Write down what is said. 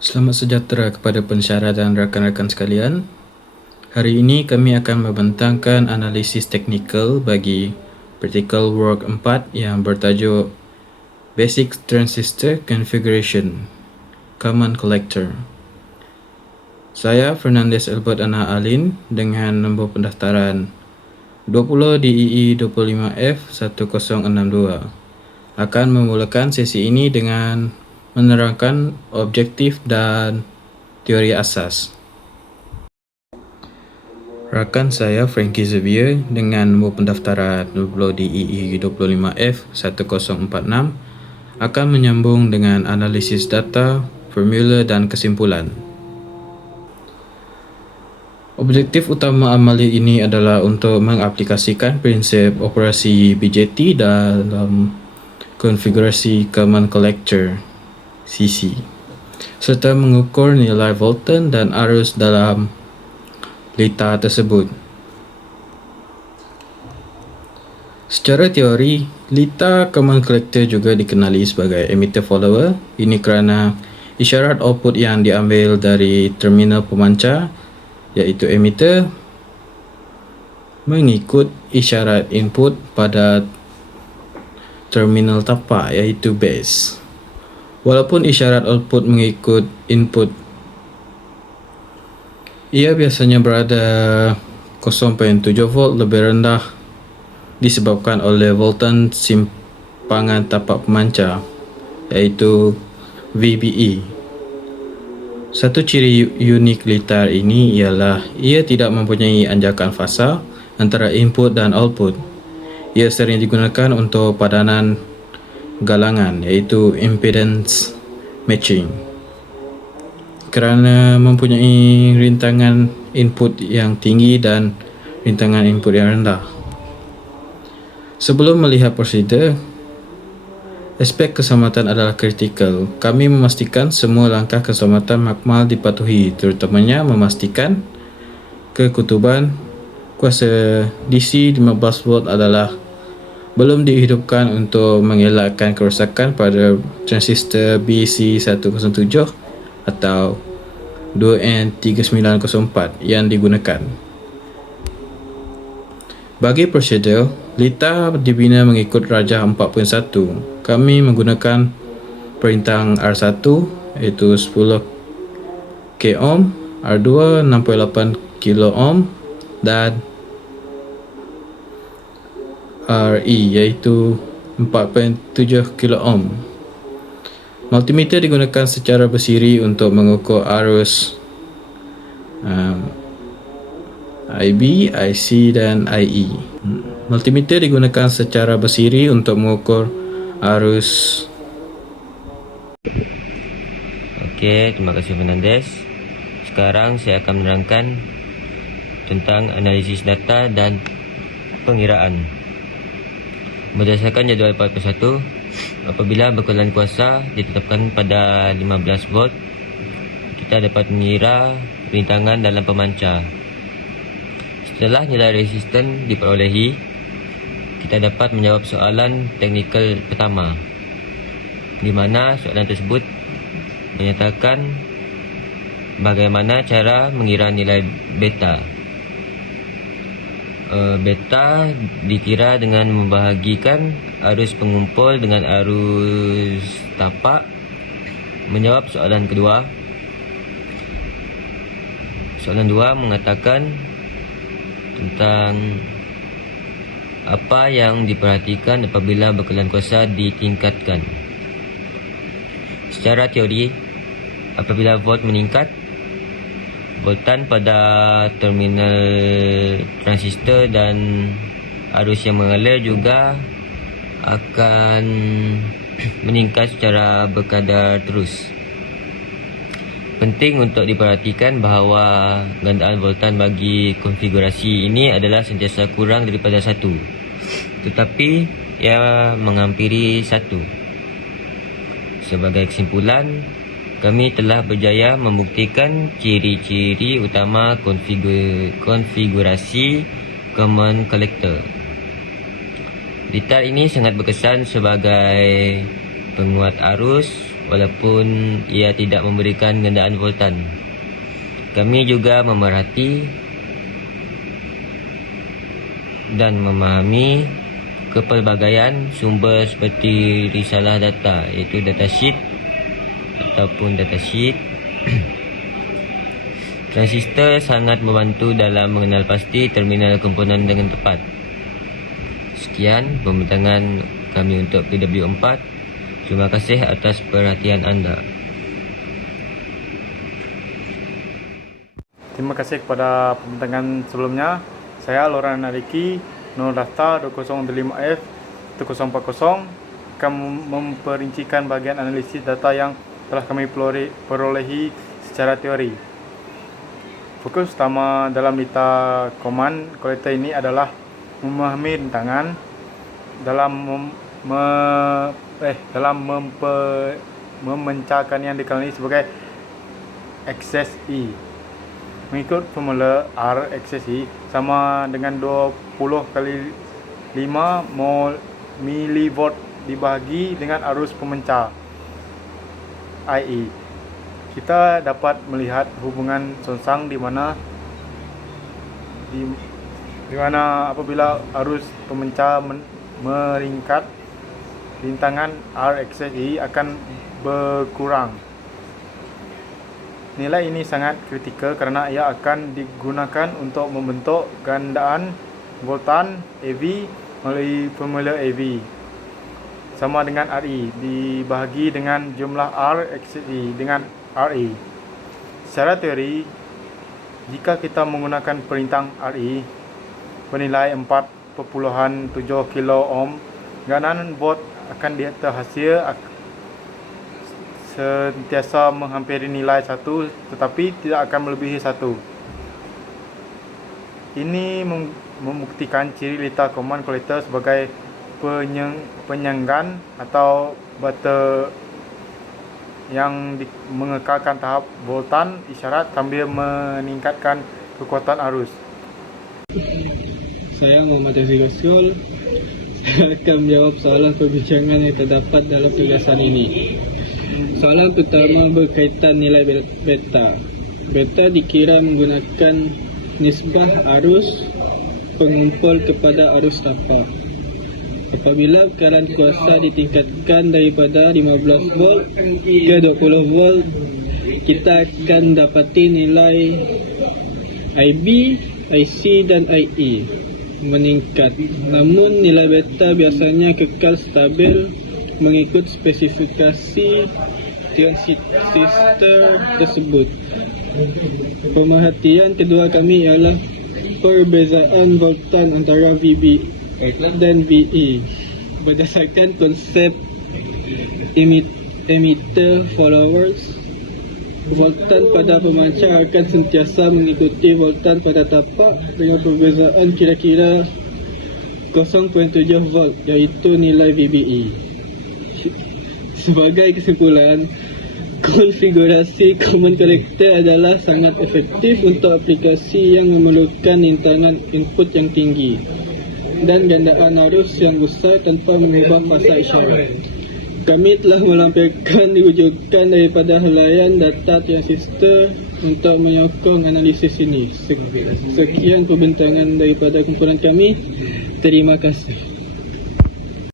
Selamat sejahtera kepada pensyarah dan rakan-rakan sekalian. Hari ini kami akan membentangkan analisis teknikal bagi Practical Work 4 yang bertajuk Basic Transistor Configuration Common Collector. Saya Fernandez Albert Ana Alin dengan nombor pendaftaran 20 DEE 25F 1062 akan memulakan sesi ini dengan menerangkan objektif dan teori asas. Rakan saya Frankie Xavier dengan nombor pendaftaran 20 DEE 25F 1046 akan menyambung dengan analisis data, formula dan kesimpulan. Objektif utama amalan ini adalah untuk mengaplikasikan prinsip operasi BJT dalam konfigurasi Common Collector CC serta mengukur nilai voltan dan arus dalam lita tersebut. Secara teori, lita Common Collector juga dikenali sebagai emitter follower. Ini kerana isyarat output yang diambil dari terminal pemancar iaitu emitter mengikut isyarat input pada terminal tapak iaitu base. Walaupun isyarat output mengikut input, ia biasanya berada 0.7 volt lebih rendah disebabkan oleh voltan simpangan tapak pemancar iaitu VBE. Satu ciri unik litar ini ialah ia tidak mempunyai anjakan fasa antara input dan output. Ia sering digunakan untuk padanan galangan iaitu impedance matching. Kerana mempunyai rintangan input yang tinggi dan rintangan input yang rendah. Sebelum melihat prosedur, aspek keselamatan adalah kritikal. Kami memastikan semua langkah keselamatan makmal dipatuhi, terutamanya memastikan kekutuban kuasa DC 15 volt adalah belum dihidupkan untuk mengelakkan kerosakan pada transistor BC107 atau 2N3904 yang digunakan. Bagi prosedur, lita dibina mengikut rajah 4.1. Kami menggunakan perintah R1 iaitu 10 k ohm, R2 68 kilo ohm dan RE iaitu 4.7 kilo ohm. Multimeter digunakan secara bersiri untuk mengukur arus IB, IC dan IE. Multimeter digunakan secara bersiri untuk mengukur arus. Okey, terima kasih Fernandez. Sekarang saya akan menerangkan tentang analisis data dan pengiraan. Berdasarkan jadual 4.1, apabila bekalan kuasa ditetapkan pada 15 volt, kita dapat mengira rintangan dalam pemancar. Setelah nilai resisten diperolehi, kita dapat menjawab soalan teknikal pertama, di mana soalan tersebut menyatakan bagaimana cara mengira nilai beta. Beta dikira dengan membahagikan arus pengumpul dengan arus tapak. Menjawab soalan kedua, soalan 2 mengatakan tentang apa yang diperhatikan apabila bekalan kuasa ditingkatkan. Secara teori, apabila volt meningkat, voltan pada terminal transistor dan arus yang mengalir juga akan meningkat secara berkadar terus. Penting untuk diperhatikan bahawa gandaan voltan bagi konfigurasi ini adalah sentiasa kurang daripada 1, tetapi ia menghampiri 1. Sebagai kesimpulan, kami telah berjaya membuktikan ciri-ciri utama konfigurasi Common Collector. Litar ini sangat berkesan sebagai penguat arus, walaupun ia tidak memberikan gandaan voltan. Kami juga memerhati dan memahami kepelbagaian sumber seperti risalah data, iaitu datasheet ataupun datasheet. Transistor sangat membantu dalam mengenal pasti terminal komponen dengan tepat. Sekian pembintangan kami untuk PW4. Terima kasih atas perhatian anda. Terima kasih kepada pembintangan sebelumnya. Saya Loran Nariki, nomor daftar 205F 1040, akan memperincikan bahagian analisis data yang telah kami perolehi secara teori. Fokus utama dalam data command collector ini adalah memahami rintangan dalam memecahkan yang dikenali sebagai excess E. Mengikut formula R, excess E sama dengan 20 kali 5 milivolt dibahagi dengan arus pemecah IE. Kita dapat melihat hubungan songsang di mana apabila arus pemecah meningkat, rintangan R excess E akan berkurang. Nilai ini sangat kritikal kerana ia akan digunakan untuk membentuk gandaan voltan AV melalui formula AV sama dengan RE dibahagi dengan jumlah R excess E dengan RE. Secara teori, jika kita menggunakan perintah RE bernilai 4.7 kilo ohm, gandaan volt akan terhasil sentiasa menghampiri nilai 1 tetapi tidak akan melebihi 1. Ini membuktikan ciri lita command collector sebagai penyanggan atau bata yang mengekalkan tahap voltan isyarat sambil meningkatkan kekuatan arus. Saya Muhammad Aziz Rasul. Saya akan menjawab soalan perbincangan yang terdapat dalam tugasan ini. Soalan pertama berkaitan nilai beta. Beta dikira menggunakan nisbah arus pengumpul kepada arus tapak. Apabila tekanan kuasa ditingkatkan daripada 15 volt ke 20 volt, kita akan dapati nilai IB, IC dan IE meningkat. Namun nilai beta biasanya kekal stabil mengikut spesifikasi transistor tersebut. Pemerhatian kedua kami ialah perbezaan voltan antara VB dan VE. Berdasarkan konsep emitter followers, voltan pada pemancar akan sentiasa mengikuti voltan pada tapak dengan perbezaan kira-kira 0.7 volt, iaitu nilai VBE. Sebagai kesimpulan, konfigurasi command collector adalah sangat efektif untuk aplikasi yang memerlukan rintangan input yang tinggi dan gandaan arus yang besar tanpa mengubah fasa isyarat. Kami telah melampirkan rujukan daripada helaian data transistor untuk menyokong analisis ini. Sekian perbincangan daripada kumpulan kami. Terima kasih.